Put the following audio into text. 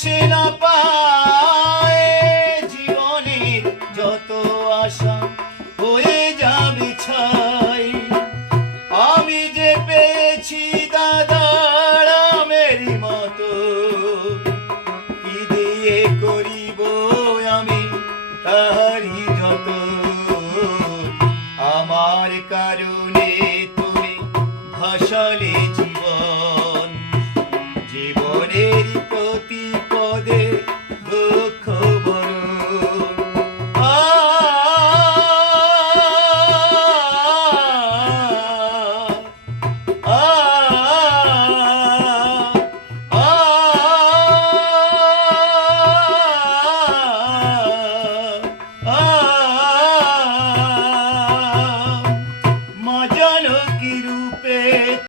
সে না পায়, জীবনের যত আশা হয়ে যাবে ছাই। আমি যে পেয়েছি দাদার মেরি মতো, কি দিয়ে করিব আমি তাহারি যত। আমার কারণে তুমি ভাসালে জীবন, জীবনের প্রতি পদে